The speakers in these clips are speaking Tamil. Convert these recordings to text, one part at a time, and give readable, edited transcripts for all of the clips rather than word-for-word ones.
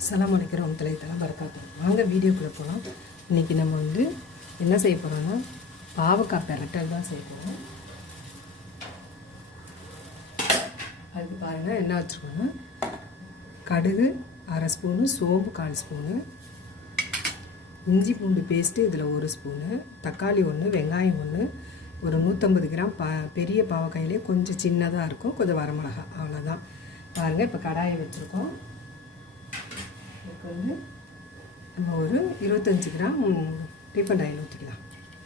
அஸ்ஸலாமு அலைக்கும் வரஹ்மத்துல்லாஹி தஆலா பரக்காத்துஹு. வாங்க வீடியோக்குள்ளே போகலாம். இன்றைக்கி நம்ம வந்து என்ன செய்ய போகிறோம்னா பாவக்காய் பிரட்டல் தான் செய்ய போகிறோம். அதுக்கு பாருங்கள் என்ன வச்சுருக்கோன்னா கடுகு அரை ஸ்பூனு, சோம்பு 1/4 ஸ்பூனு, இஞ்சி பூண்டு பேஸ்ட்டு இதில் 1 ஸ்பூனு, தக்காளி 1, வெங்காயம் 1, ஒரு 150 கிராம் பெரிய பாவக்காயிலே கொஞ்சம் சின்னதாக இருக்கும், கொஞ்சம் வரமிளகா, அவ்வளோதான். பாருங்கள் இப்போ கடாயை வச்சுருக்கோம். இதுக்கு வந்து நம்ம ஒரு 25 கிராம் ரீஃபண்ட் ஆயில் ஊற்றிக்கலாம்.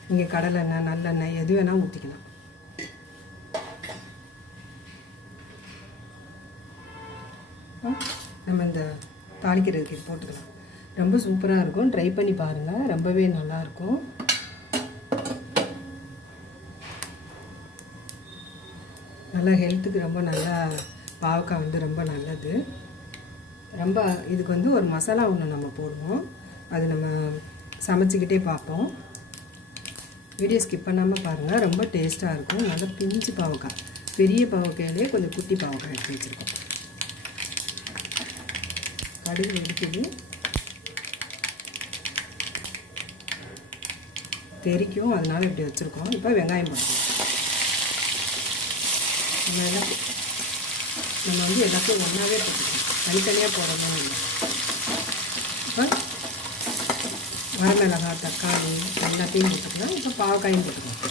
நீங்கள் கடலெண்ணெய் நல்லெண்ணெய் எது வேணால் ஊற்றிக்கலாம். நம்ம இந்த தாளிக்கிறதுக்கு போட்டுக்கலாம். ரொம்ப சூப்பராக இருக்கும், ட்ரை பண்ணி பாருங்கள், ரொம்பவே நல்லாயிருக்கும். நல்லா ஹெல்த்துக்கு ரொம்ப நல்லா பாவக்காய் வந்து ரொம்ப நல்லது. ரொம்ப இதுக்கு வந்து ஒரு மசாலா ஒன்று நம்ம போடுவோம், அது நம்ம சமைச்சிக்கிட்டே பார்ப்போம். வீடியோ ஸ்கிப் பண்ணாமல் பாருங்கள், ரொம்ப டேஸ்ட்டாக இருக்கும். நல்லா பிஞ்சு பாவக்காய், பெரிய பாவக்காயிலே கொஞ்சம் குட்டி பாவக்காய் எடுத்து வச்சுருக்கோம். கடுகு வெடிக்குது, தெரிக்கும், அதனால இப்படி வச்சுருக்கோம். இப்போ வெங்காயம் போடுறோம். நம்ம வந்து எல்லாத்தையும் ஒன்றாவே போட்டுக்கணும், தனித்தனியாக போடணும் இல்லை. இப்போ வரமிளகாய், தக்காளி எல்லாத்தையும் போட்டுக்கலாம். இப்போ பாவக்காயும் போட்டுக்கலாம்.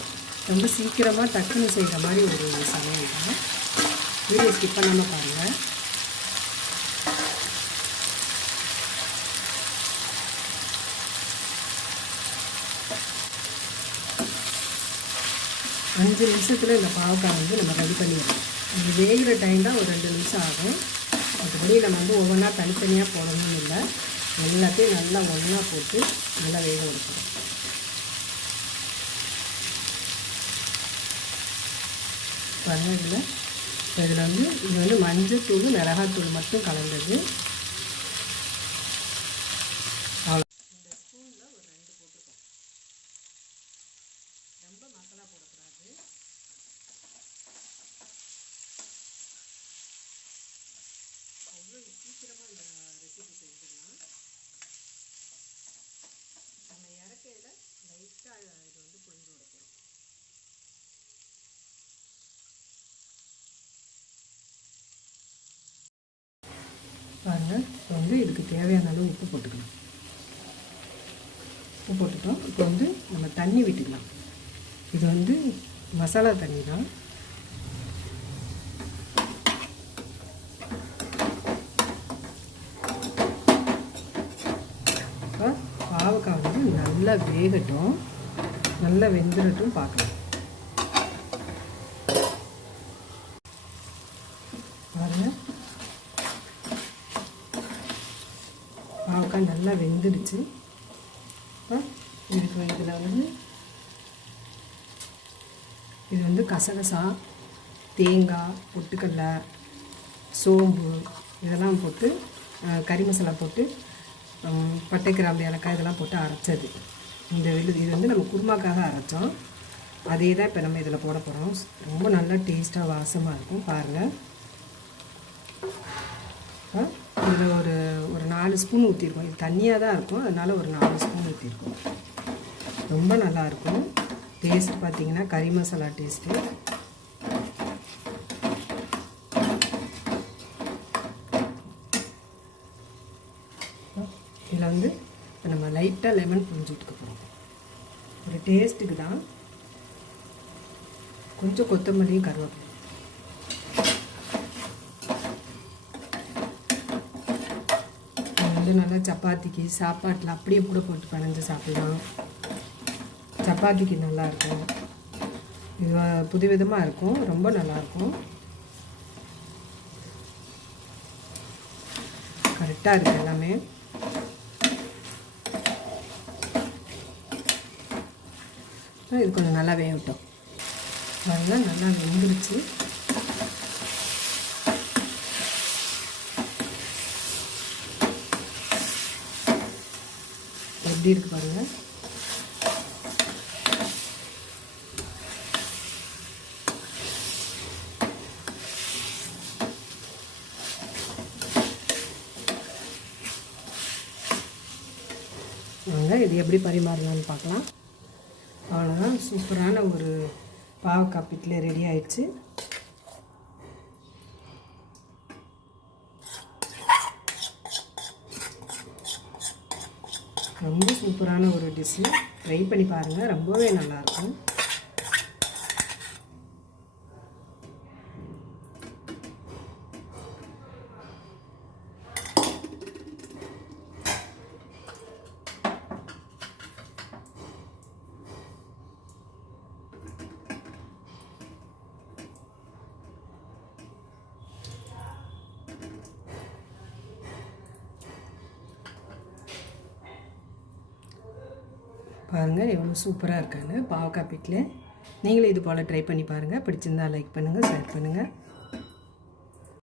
ரொம்ப சீக்கிரமாக டக்குன்னு செய்கிற மாதிரி ஒரு சமையல் தான். வீடியோ ஸ்கிப் பண்ணாமல் பாருங்கள். அஞ்சு நிமிஷத்தில் இந்த பாவக்காய் வந்து நம்ம ரெடி பண்ணிடலாம். இது வேகிற டைம் தான் ஒரு 2 நிமிஷம் ஆகும். மற்றபடி நம்ம வந்து ஒவ்வொன்றா தனித்தனியாக போடணும்னு இல்லை, எல்லாத்தையும் நல்லா ஒன்றா போட்டு நல்லா வேக வைக்கணும். பாருங்கள், இதில் வந்து இது வந்து மஞ்சத்தூள் மிளகாத்தூள் மட்டும் கலந்தது. அவ்வளோ. இந்த ஸ்பூனில் ஒரு 2 போட்டுருக்கோம். ரொம்ப மசாலா போடக்கூடாது. அவ்வளோ சீக்கிரமாக இந்த ரெசிபி செஞ்சிடலாம். நம்ம இறக்கையில் லைட்டாக இது வந்து புரிஞ்சு விடப்போம். பாருங்கள், இப்போ வந்து இதுக்கு தேவையான அளவு உப்பு போட்டுக்கலாம். உப்பு போட்டுட்டோம். இப்போ வந்து நம்ம தண்ணி விட்டுக்கலாம். இது வந்து மசாலா தண்ணி தான். இப்போ பாவக்காய் வந்து நல்லா வேகட்டும், நல்லா வெந்துடட்டும் பார்க்கலாம். பாருங்கள், பாவக்காய் நல்லா வெந்துடுச்சு. இப்போ இதில் வந்து இது வந்து கசகசா, தேங்காய், பொட்டுக்கடலை, சோம்பு இதெல்லாம் போட்டு கறி மசாலா போட்டு பட்டை, கிராம்பு, ஏலக்காய் இதெல்லாம் போட்டு அரைச்சது. இது வந்து நம்ம குருமாக்காக அரைச்சோம். அதே தான் இப்போ நம்ம இதில் போட போகிறோம். ரொம்ப நல்லா டேஸ்ட்டாக வாசமாக இருக்கும். பாருங்கள், இதில் ஒரு 4 ஸ்பூன் ஊற்றிருக்கோம். இது தண்ணியாக தான் இருக்கும், அதனால் ஒரு 4 ஸ்பூன் ஊற்றிருக்கோம். ரொம்ப நல்லாயிருக்கும் டேஸ்ட். பார்த்திங்கன்னா கறி மசாலா டேஸ்ட்டு. இதில் வந்து இப்போ நம்ம லைட்டாக லெமன் புழிஞ்சு விட்டுக்க போகிறோம், ஒரு டேஸ்ட்டுக்கு தான். கொஞ்சம் கொத்தமல்லியும் கருவேப்பிலை. வந்து நல்லா சப்பாத்திக்கு, சாப்பாட்டில் அப்படியே கூட போட்டு பிணைஞ்சு சாப்பிடலாம். சப்பாத்திக்கு நல்லாயிருக்கும். இது புதுவிதமாக இருக்கும், ரொம்ப நல்லாயிருக்கும். கரெக்டாக இருக்குது எல்லாமே. இது கொஞ்சம் நல்லா வேகட்டும். பாருங்கள், நல்லா வெந்துருச்சு. எப்படி இருக்குது பாருங்கள். வாங்க இது எப்படி பரிமாறலாம்னு பார்க்கலாம். அவ்வளோதான், சூப்பரான ஒரு பாவக்காய் பிட்லி ரெடி ஆயிடுச்சு. ரொம்ப சூப்பரான ஒரு டிஷ்ஷு, ட்ரை பண்ணி பாருங்கள், ரொம்பவே நல்லாயிருக்கும். பாருங்கள் எவ்வளோ சூப்பராக இருக்காங்க பாவக்காய் பிட்லி. நீங்களும் இது போல் ட்ரை பண்ணி பாருங்கள். பிடிச்சிருந்தால் லைக் பண்ணுங்கள், ஷேர் பண்ணுங்கள்.